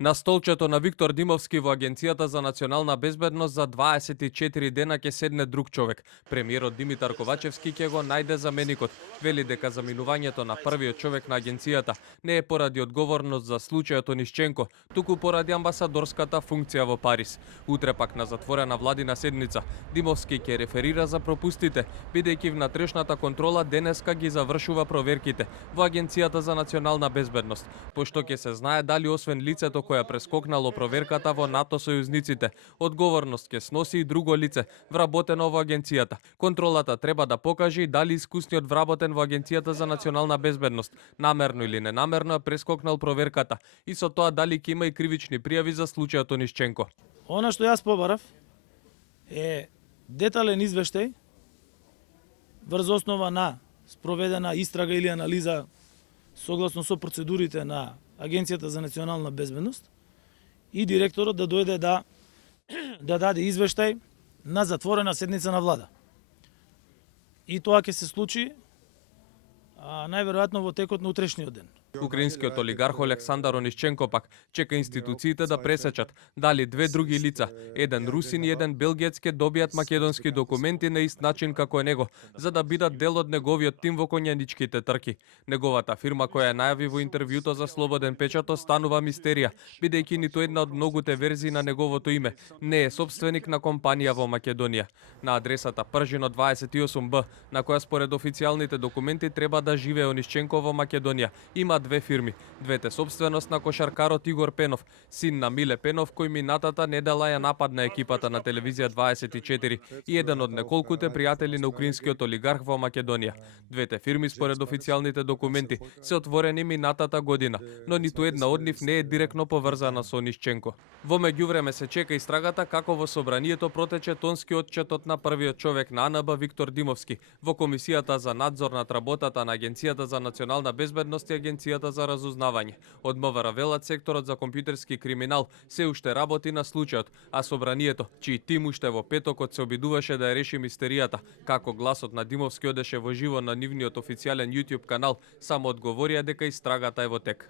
На столчето на Виктор Димовски во Агенцијата за национална безбедност за 24 дена ќе седне друг човек. Премиерот Димитар Ковачевски ќе го најде заменикот. Вели дека заминувањето на првиот човек на агенцијата не е поради одговорност за случајот Онишченко, туку поради амбасадорската функција во Париз. Утре пак на затворена владина седница, Димовски ќе реферира за пропустите, бидејќи внатрешната контрола денеска ги завршува проверките во Агенцијата за национална безбедност, пошто ќе се знае дали освен лицето која прескокнало проверката во НАТО сојузниците, одговорност ќе сноси и друго лице вработено во агенцијата. Контролата треба да покаже дали искусниот вработен во Агенцијата за национална безбедност намерно или ненамерно е прескокнал проверката и со тоа дали ќе има и кривични пријави за случајот Онишченко. Она што јас побарав е детален извештај врз основа на спроведена истрага или анализа согласно со процедурите на Агенцијата за национална безбедност и директорот да дојде да даде извештај на затворена седница на влада. И тоа ќе се случи најверојатно во текот на утрешниот ден. Украинскиот олигарх Олександар Онишченко пак чека институциите да пресечат дали две други лица, еден русин и еден белгиец ќе добијат македонски документи на ист начин како е него, за да бидат дел од неговиот тим во конјаничките трки. Неговата фирма која ја најави во интервјуто за Слободен печат останува мистерија, бидејќи ниту една од многуте верзии на неговото име не е собственик на компанија во Македонија. На адресата Пржино 28Б, на која според официјалните документи треба да живее Онишченко во Македонија, има две фирми, двете собственост на кошаркарот Игор Пенов, син на Миле Пенов, кој минатата недела ја нападна екипата на телевизија 24 и еден од неколкуте пријатели на украинскиот олигарх во Македонија. Двете фирми според официјалните документи се отворени минатата година, но ниту една од нив не е директно поврзана со Онишченко. Во меѓувреме се чека истрагата како во собранието протече тонски отчетот на првиот човек на АНБ Виктор Димовски во Комисијата за надзор над работата на Агенцијата за национална безбедност и Агенцијата за разузнавање. Од МВР велат секторот за компјутерски криминал се уште работи на случајот, а собранието, чиј тим уште во петокот се обидуваше да ја реши мистеријата, како гласот на Димовски одеше во живо на нивниот официјален YouTube канал, само одговорија дека истрагата е во тек.